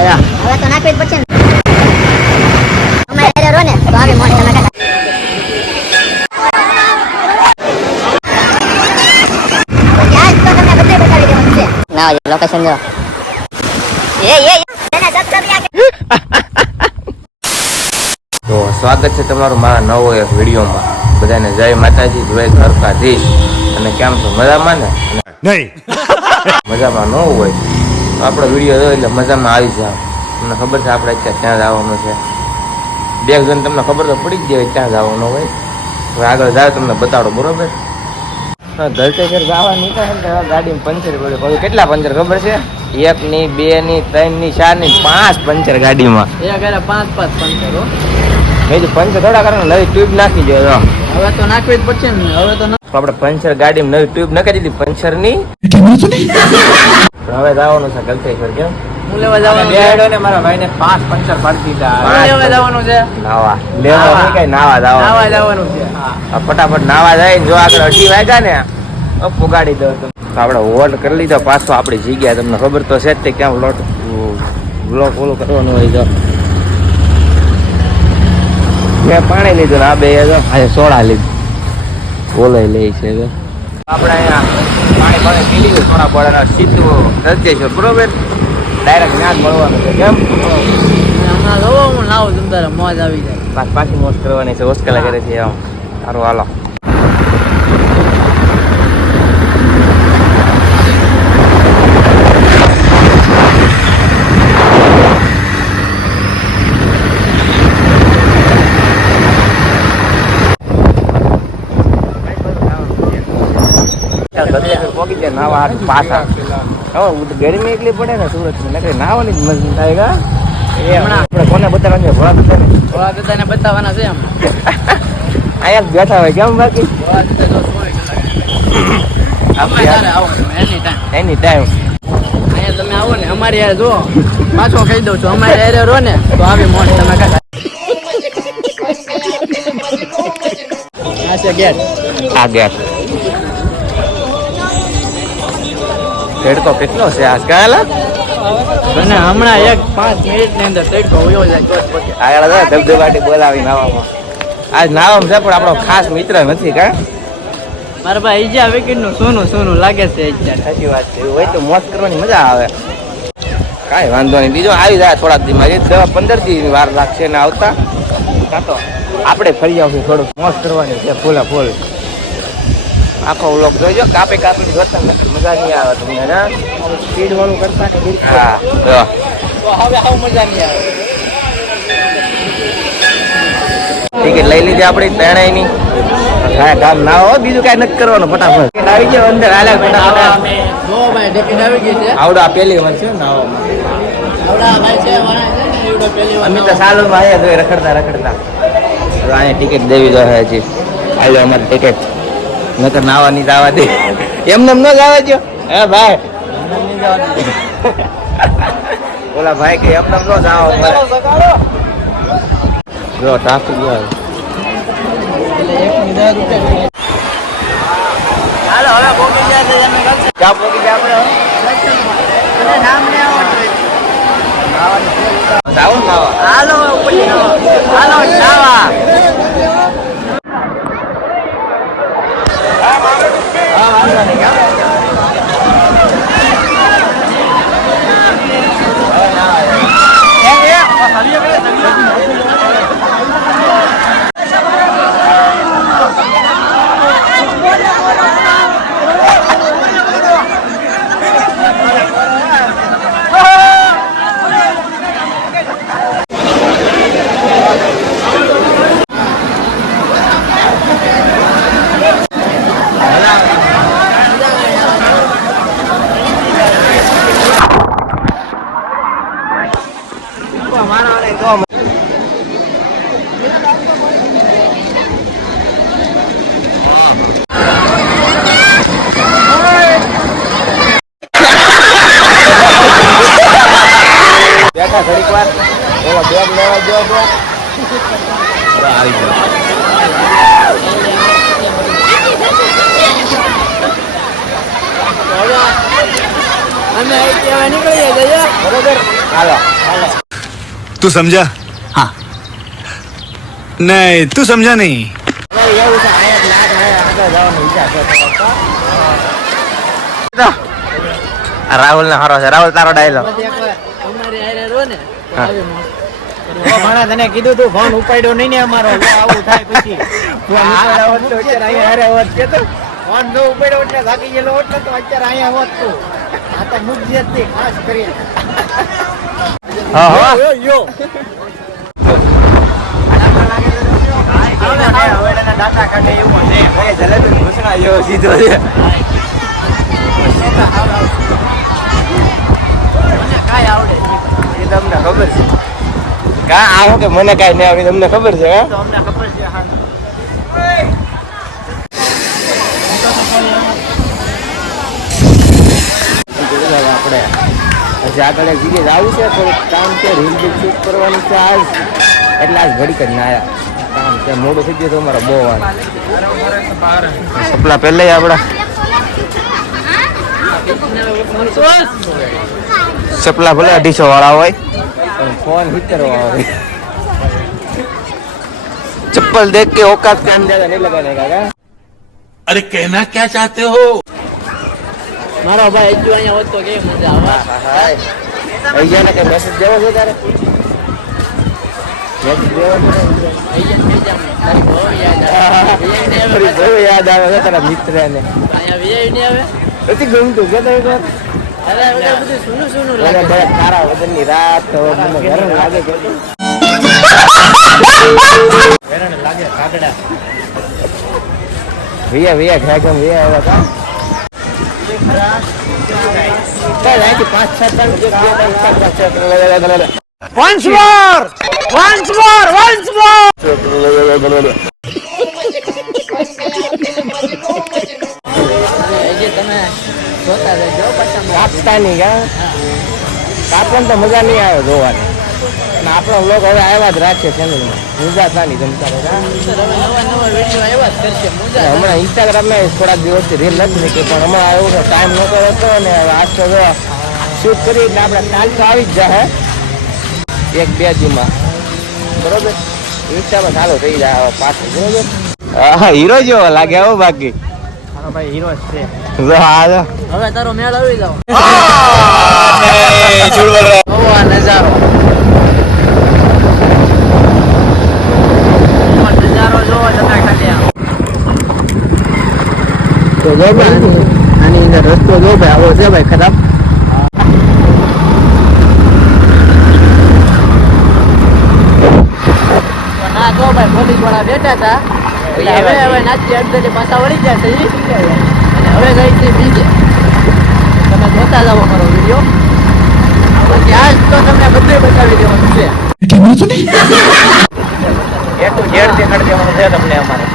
હવે તો નાખવી જ પડશે ને. અમારે રો ને તો આવી મોડ તમે કાકા. યાર તો તમને બધે બતાવી દેવાનું છે. ના લોકેશન જો. એને સબસ્ક્રાઇબ તો સ્વાગત છે તમારું મારા નવો એક વિડીયોમાં. બધાને જય માતાજી, જય દ્વારકાધીશ. અને કેમ છો, મજામાં ને? નહીં મજામાં ન હોય તો આપણો વિડીયો જોયો એટલે મજામાં આવી જાવ. તમને ખબર છે આપણે અત્યારે ત્યાં જવાનું છે. બે જણ તમને ખબર તો પડી જ જાય ત્યાં જવાનું હોય. હવે આગળ જાય તમને બતાડો, બરોબર? ગલતેસર જવા નીકળે ગાડીમાં પંચર પડ્યું. કેટલા પંચર ખબર છે? 1 ની 2 ની 3 ની 4 ની 5 પંચર ગાડીમાં. પાંચ પંચર હો. મેં પંચર થોડા કારણ નવી ટ્યુબ નાખી જોઈએ. હવે તો નાખવી જ પડશે ને. હવે તો આપણે પંચર ગાડીમાં નવી ટ્યુબ નાખી દીધી પંચર ની. હવે જવાનું છે ગલતેશ્વર. કેમ હું લેવા જવાનું બેડો ને મારા ભાઈ ને 5 પંચર પાડી દીધા. લેવા જવાનું છે. નાવા લેવા નહીં કઈ નાવા જવાનું છે. ફટાફટ નાવા જાય. જો આગળ 2:30 વાગ્યા ને પુગાડી દો. આપણે હોલ્ડ કરી લીધો પાછો આપણી જગ્યા. તમને ખબર તો છે જ તે ક્યાં બ્લોક ઓલું કરવાનું હોય. જો મેં પાણી લીધું ને આ બે આજે સોડા લીધું. બોલાઈ લે છે. આપણે અહીંયા પાણી પી લીધું સોડા બોડા સીધું ગલતેશ્વર, બરોબર? ડાયરેક્ટ ત્યાં જ મળવાનું છે. કેમ હમણાં જોવો હું લાવું તમ તારે મોજ આવી જાય. પાછી મોજ કરવાની છે. હોસ્ટેલા કરે છે આમ. સારું હાલો. પોકી જાય નાવા પાછા. ગરમી એટલી પડે ને સુરત ની, નાવાની જ મજા થાય. કા આપણે કોને બતાવવાનું છે? ભોળા દાદાને બતાવવાના છે. અહીંયા બેઠા હોય. કેમ બાકી એની ટાઈમ અહીંયા તમે આવો ને અમારી યાર જો પાછો કહી દઉં છું. અમારી યાર રહો ને તો આવી મોજ તમે કાકા. આ છે ગેટ. આ ગેટ તડકો કેટલો છે આજ? કાલા અને હમણાં 5 મિનિટની અંદર તડકો વયો જાય. આગળ ધબધબાટી બોલાવી નાવામાં. આજ નાવામાં છે પણ આપણો ખાસ મિત્ર નથી. કા મારા ભાઈ ઈજા વિકેટ નું સોનું લાગે છે. સાચી વાત છે. હોય તો મોજ કરવાની મજા આવે. કાંઈ વાંધો નહીં. બીજો આવી જાય થોડાક દીમાં. 10-15 દી વાર લાગશે ને આવતા. કાં તો આપણે ફરી આવશું. થોડુંક મોજ કરવાની છે ફૂલે ફૂલ. આખો વ્લોગ જોઈજો. કાપી જોતા મજા નહીં આવે તમને. ના સ્પીડ વાળું કરતા ને. હા તો હવે આવું મજા નહીં આવે. ટિકિટ લઈ લીધી આપણી ત્રણેયની. કામ ના હોય બીજું કઈ નથી કરવાનું. ફટાફટ આવી ગયો અંદર. હાલે ફટાફટ. જો ભાઈ ટિકિટ આવી ગઈ છે. આવડા પહેલી વાર છે ને આવડા ભાઈ છે વાળા છે ને એવડો પહેલી વાર. અમે તો સાલોમાં આવ્યા તો રખડતા અહીંયા ટિકિટ દેવી તો હજી. આવ્યો અમારી ટિકિટ. નકર નાવા નહીં જવા દે. એમને ન જવા દો. હે ભાઈ ઓલા ભાઈ કે એમને ન જવા. જો ટ્રાફિક ગયો. હાલો હવે પોકી ગયા છે. તમે ક્યાં પોકી જાય આપણે? નામ ને જાવું નાવા. હાલો હાલો નાવા. બેઠા ઘડીક વાર. ઓલો બેગ લેવા ગયો તો આવી ગયો. અમે અહીંથી હવે નીકળીએ જઈએ બરોબર હાલો तू समझा हाँ नहीं तू समझा नहीं ભાઈ એવું છે અહીંયા જ લાગ આગળ જવાનો વિચાર છે રાહુલ ને હારો છે રાહુલ તારો ડાયલોગ અમારી હારે રહો ને તો આવી મોજ. ઘણા તને કીધું તું ફોન ઉપાડ્યો નહીં ને અમારો લો આવું થાય પછી ફોન ઉપાડ્યો હોત તો અત્યારે અહીંયા હારે હોત કે તો ફોન ન ઉપાડ્યો એટલે ભાગી ગયેલો હોત ને તો અત્યારે અહીંયા હોત તું આ તો મુજ્જત થી ખાસ કરી હા હા દાતા કાઢે એવું છે જલેબી ઘૂસણા જેવો સીધો છે મને કાંઈ આવડે નહીં. એ તમને ખબર છે કા આવો કે મને કાંઈ નહીં આવડે તમને ખબર છે હા તો અમને ખબર છે હા આપણે હજી આગળ એક જગ્યાએ જવું છે થોડુંક કામ છે રીલ બી શૂટ કરવાનું છે આજ એટલે આજ ઘડીક જ ના આવ્યા કામ છે મોડું થઈ ગયું તો અમારે બહુ વાર સપલા પહેલા આપડા સપલા ભલે 250 વાળા હોય પણ ફોન 70 વાળા હોય चप्पल देख के औकात के अंदाजा नहीं लगाने का क्या अरे कहना क्या चाहते हो મારો ભાઈ હજુ અહીંયા હોત તો કેવી મજા આવે भैया ने मैसेज देવો છે તારે મેસેજ દેવો તારી બહુ યાદ આવે છે બહુ યાદ આવે છે તારા મિત્રને અહીંયા વીઆઈ નહીં આવે નથી ગમતું કે તને તો અરે હવે બધું સૂનું સૂનું મને લાગે બહુ તારા વદનની રાત તો મને ગરમ લાગે કે હેરાન લાગે કાગડા ભૈયા ભૈયા ઘાગમ ભૈયા આવ્યા હતા ચાલ અહીંથી 5-6 જે તમે જોતા રહેજો પછી કાપતા નહીં કા કાપવાનું તો મજા નહીં આવે જોવાની અને આપણો લોક હવે આવ્યા જ રાખશે ચેનલમાં મજા તાની જમતા રહે હવે નવા નવા વિડીયો આવ્યા જ કરશે મજા હમણાં ઇન્સ્ટાગ્રામમાં થોડાક દિવસથી રીલ નથી મૂકી પણ હમણાં એવું કે ટાઈમ નહોતો રહેતો અને હવે આજ તો જો શૂટ કરી એટલે આપણે કાલ તો આવી જ જાય 1-2 દીમાં બરોબર ઇન્સ્ટામાં ચાલુ થઈ જાય હવે પાછું બરોબર હા હીરો જેવો લાગે આવો બાકી મારો ભાઈ હીરો જ છે જો હા જો હવે તારો મેળ આવી જાવ આ નજારો નજારો જોવો તમે ખાલી આમ તો જો ભાઈ આની અંદર રસ્તો જો ભાઈ આવો છે ભાઈ ખરાબ ના જો ભાઈ પોલીસ વાળા બેઠા હતા એટલે હવે નાચી અડધે પાછા વળી ગયા છે અને હવે ગઈ છે બીજે તમે જોતા જાઓ મારો વિડીયો પછી આજ તો તમને બધે બતાવી દેવાનું છે એટલું ઝેર દેખાડ દેવાનું છે તમને અમારે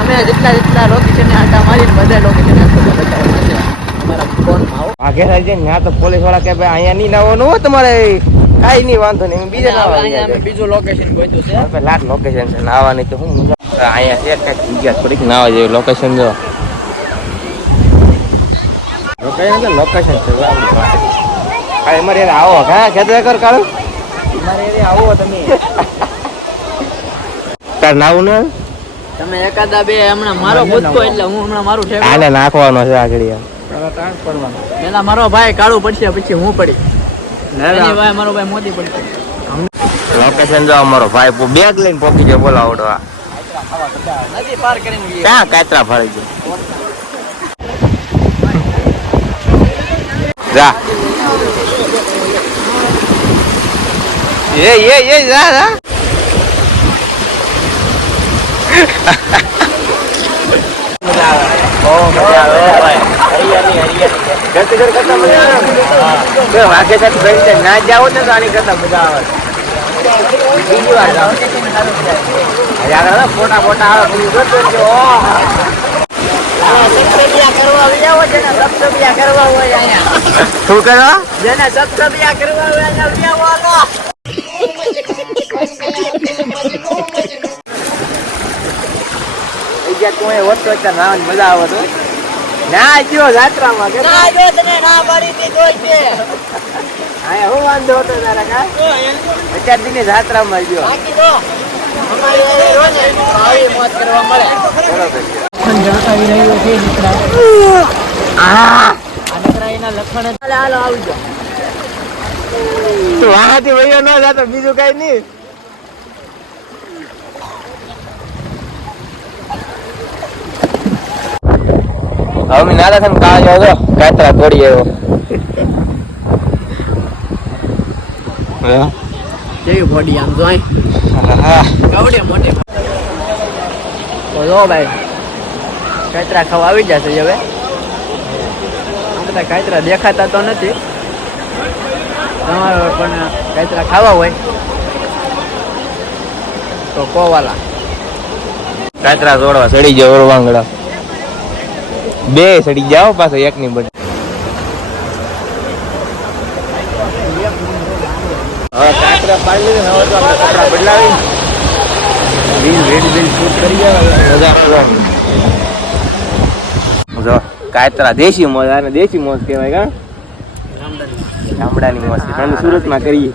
અમે જેટલા લોકેશન આટા મારી બધા લોકેશન બતાવવાના છે અમારા ફોનમાં આવો આગે થાય છે ત્યાં તો પોલીસ વાળા કે ભાઈ અહીંયા નહીં નાવાનું હો તમારે કાંઈ નહીં વાંધો નહીં બીજે અહીંયા અમે બીજું લોકેશન ગોત્યું છે આપણે લાટ લોકેશન છે નાવાની તો શું મજા અહીંયા છે કંઈક જગ્યા થોડીક નાવા જેવી લોકેશન જો લોકેશન છે આપણી પાસે હા અમારે યાર આવો હા ખેતર કર કાળું મારે એ આવો તમે તાર નાવું ને તમે એકાદા બે હમણાં મારો ગોતકો એટલે હું હમણાં મારું ઠેકો આને નાખવાનો છે આગળ યાર ટ્રાન્સફરમાં પેલા મારો ભાઈ કાળું પડશે પછી હું પડી એની ભાઈ મારો ભાઈ મોદી પડશે લોકેશન જો અમારો ભાઈ બેગ લઈને પોકી ગયો બોલો આવડવા નદી પાર કરીને ગઈ ક્યાં કાતરા ફરી ગયો જા એ જા જા મજા આવે બહુ મજા આવે હરિયાળી ગતિ કરતા મજા આવે વાગે સાથે બેસી ના જાવ ને તો આની કરતા મજા આવે બીજી વાર જાવ આગળ ફોટા ફોટા આવે બીજું જોતો સબસ્ક્રાઇબ કરવા આવી જાવ જેને સબસ્ક્રાઇબ કરવા હોય અહીંયા શું કરવા જેને સબસ્ક્રાઇબ કરવા હોય અહીંયા આવી જાવ કોઈ હોત તો નાવાની મજા આવે તો ના જો જાત્રામાં કે ના જો તને ના પાડી દી જોઈ છે આયા હું વાંધો હતો તારા કા અત્યાર દીની જાત્રામાં જો બાકી તો અમારી વાળી રો ને આવી મોજ કરવા મળે બરોબર પણ જણકાવી રહ્યો છે દીકરા આ દીકરા એના લખણ હાલો આવજો તું વાહાથી વયો ન જાતો બીજું કઈ નહીં હવે મેં નાના થઈને કાળ જાવ તો કાતરા તોડી આવ્યો કેવી બોડી આમ જોઈ કવડે મોટે તો જો ભાઈ કાતરા ખાવા આવી જશે હવે આ બધા કાતરા દેખાતા તો નથી તમારે પણ કાતરા ખાવા હોય તો કોવાલા કાતરા તોડવા સડી જાવ ઓળવાંગડા બે સડી જાવ પાછો એક ની બધી હવે કાતરા પાડી લીધે હવે તો આપણે કપડા બદલાવી રીલ શૂટ કરી જાવ મજા આવવાની જો કાતરા દેશી મોજ આને દેશી મોજ કહેવાય કા ગામડાની મોજ અમે સુરતમાં કરીએ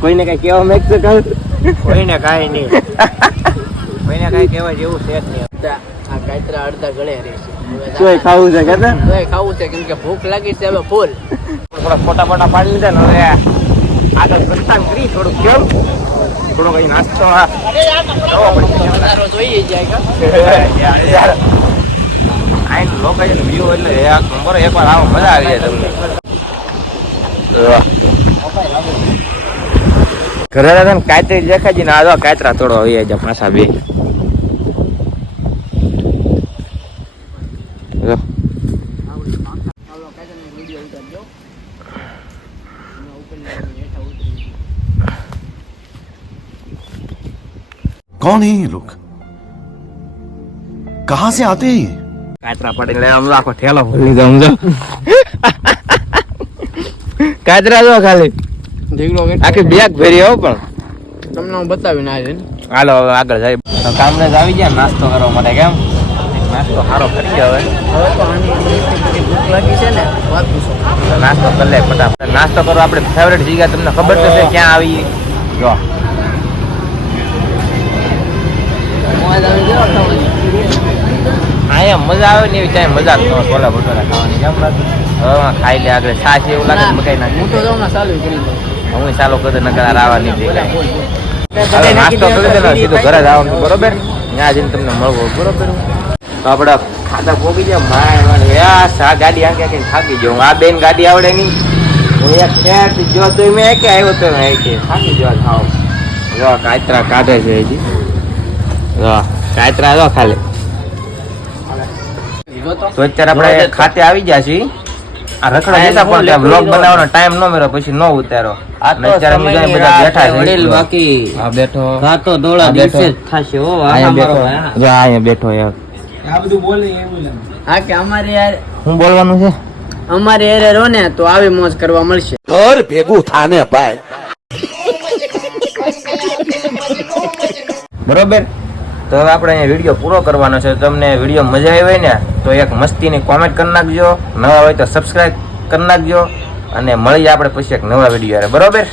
કોઈને કઈ કહેવા માંગતો કાલ કોઈને કાંઈ નહીં કોઈને કાંઈ કહેવા જેવું છે જ નહીં આ કાતરા અડધા ગળે રહેશે શું ખાવું છે કાતા તોય ખાવું છે કેમ કે ભૂખ લાગી છે હવે ફૂલ થોડા ફોટા પાડી લીધા ને હવે આગળ પ્રસ્થાન કરી થોડુંક કેમ થોડો કઈ નાસ્તો તારો જોઈએ જાય આઈ લોકેશન વ્યૂ એટલે એક નંબર એકવાર આવો મજા આવી જાય તમને ઘરે હતા ને કાતરી દેખાજી ને આ કાતરા તોડો આવી જાય પાછા બે कौन है ये लोग कहां से आते हैं ये કાતરા પાડીને લે આમ આખો ઠેલો ભરી લીધો સમજો કાતરા જો ખાલી આખી બેગ ભરી હો પણ તમને હું બતાવીને આવી હાલો હવે આગળ જાય કામને જ આવી ગયા નાસ્તો કરવા માટે કેમ નાસ્તો સારો કરી ગયો હવે હવે તો આની ભૂખ લાગી છે ને વાત પૂછો નાસ્તો કરી લે ફટાફટ નાસ્તો કરો આપણે ફેવરેટ જગ્યા તમને ખબર તો છે ક્યાં આવી જો મોજ આવી ગયો ખાવાની અહીંયા મજા આવે ને એવી ત્યાં મજા જ છોલા ભટોરા ખાવાની કેમ લાગે હવે ખાઈ લે આગળ છાશ એવું લાગે મકાઈ નાખી હું તો જાઉં ને ચાલુ કરી દઉં હું ચાલો કદે નકર રાવા નહીં દે હવે નાસ્તો કરી દે સીધું ઘરે જ આવવાનું બરોબર ત્યાં જઈને તમને મળવું બરોબર તો આપણે ખાતા પોગી જાય માય આ ગાડી આંકે આંકે થાકી જાઉં આ બેન ગાડી આવડે નહીં હું એક ક્યાંથી જો તો મેં કે આવ્યો તો મેં કે થાકી જવા ખાવ જો કાતરા કાઢે છે હજી જો કાતરા જો ખાલી તો અત્યારે આપણે ખાતે આવી ગયા છીએ આ રખડા જતા પણ બ્લોગ બનાવવાનો ટાઈમ ન મળ્યો પછી ન ઉતારો અત્યારે અમે બધા બેઠા છે બાકી આ બેઠો ખાતો દોડા દિવસે થશે હો અહીંયા બેઠો યાર હા કે અમારે યાર શું બોલવાનું છે અમારે યારે રો ને તો આવી મોજ કરવા મળશે और भेगू थाने पाए બરોબર તો હવે આપણે અહીંયા વિડીયો પૂરો કરવાનો છે તમને વિડીયો મજા આવી હોય ને તો એક મસ્તીની કોમેન્ટ કરી નાખજો નવા હોય તો સબસ્ક્રાઇબ કરી નાખજો અને મળીએ આપણે પછી એક નવા વિડીયો બરોબર